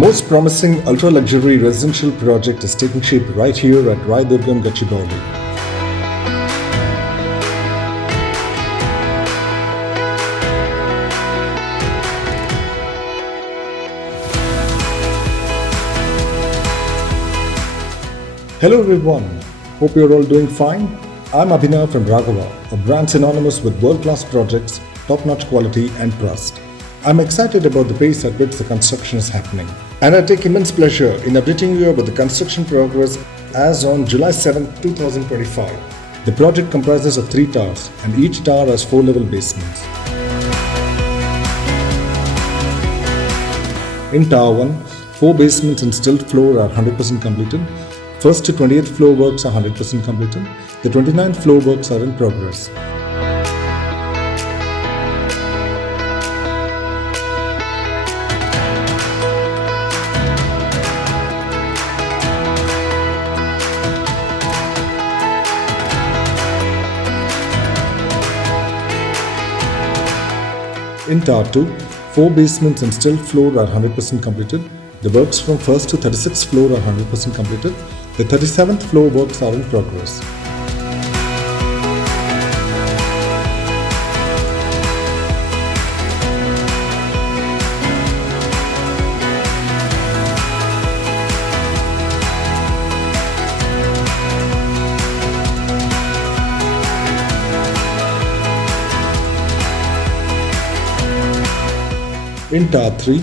most promising ultra-luxury residential project is taking shape right here at Raidurgam, Gachibowli. Hello everyone, hope you're all doing fine. I'm Abhinav from Raghava, a brand synonymous with world-class projects, top-notch quality and trust. I'm excited about the pace at which the construction is happening. And I take immense pleasure in updating you about the construction progress as on July 7, 2025. The project comprises of 3 towers and each tower has 4 level basements. In Tower 1, 4 basements and stilt floor are 100% completed. First to 28th floor works are 100% completed. The 29th floor works are in progress. In Tower 2, 4 basements and stilt floor are 100% completed. The works from 1st to 36th floor are 100% completed. The 37th floor works are in progress. In Tower 3,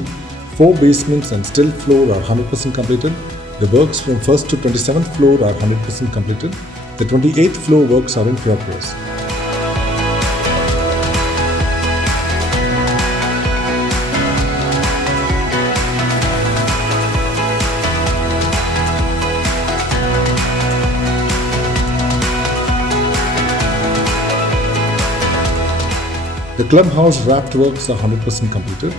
4 basements and stilt floor are 100% completed. The works from 1st to 27th floor are 100% completed. The 28th floor works are in progress. The Clubhouse raft works are 100% completed.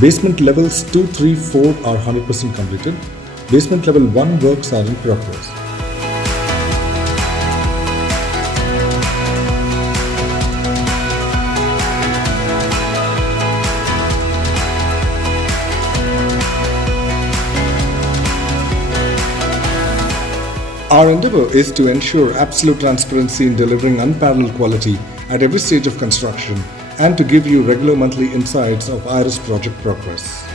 Basement levels 2, 3, 4 are 100% completed. Basement level 1 works are in progress. Our endeavor is to ensure absolute transparency in delivering unparalleled quality at every stage of construction and to give you regular monthly insights of IRIS project progress.